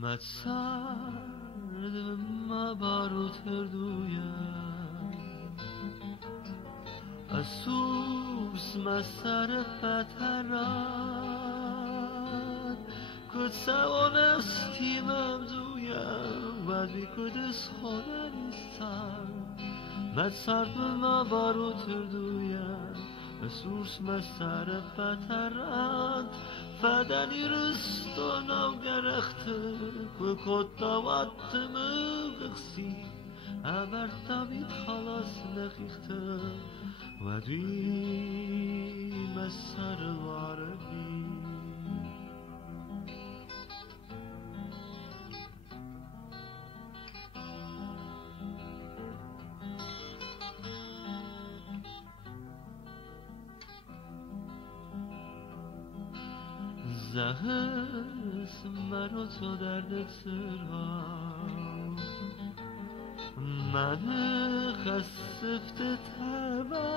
Matsard ma baruter duyan Asurs masar pataran Kut saonesty mamduyan Vadi kudis khodanistar Matsard ma baruter duyan Asurs masar pataran فدنی رستانم گرخته که کتاوات مغسی امر تبید خلاص نخیخته و دویم از سر وارگی زهس مرا تو درد سرها من خسفت تبرد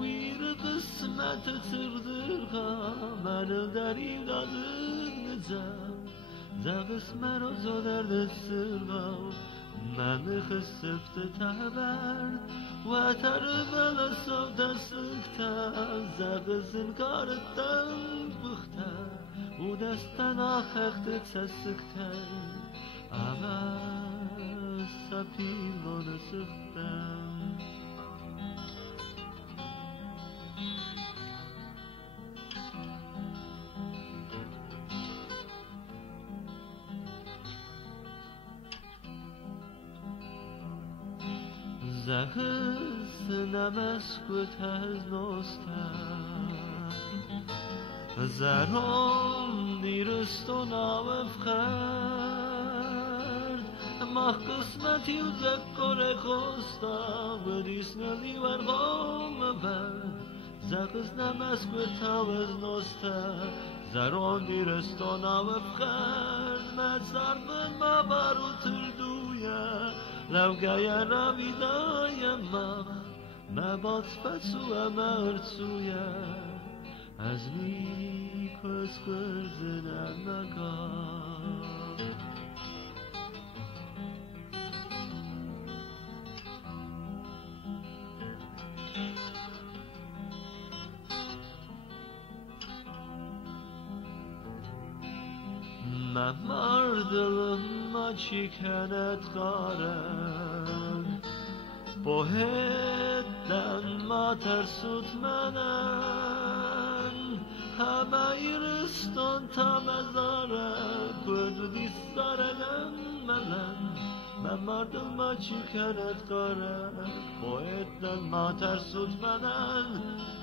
ویر قسمت تردرها من دریغا نزم زهس مرا تو درد سرها من خسفت تبرد و تربل صوت سکتن زغز انکارتن بختن و دستن آخخت تسکتن اما سپیلون سختن زهز نمسکت از نستن زران دیرست و ناوفخرد ماه قسمتی و ذکر خستم و دیسنلی ورغام برد زغز نمسکت از نستن زران دیرست و ناوفخرد مزر من ما باروتر دویم لو گایا راویدای مخ نبات فتسو امرتسویا از نیکوز کرزن نگاه مردم ما چیکنت قارن بهدن ما ترسوت منن همه ایرستان تا مزارن کدو دیستارن ملن مردم ما چیکنت قارن بهدن ما ترسوت منن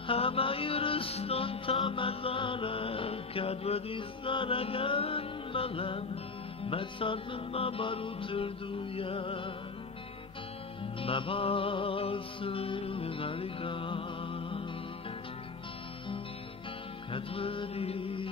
همه ایرستان تا مزارن کدو دیستارن ملن مصر من ما باروتر دویم مباسم غریقا کدوری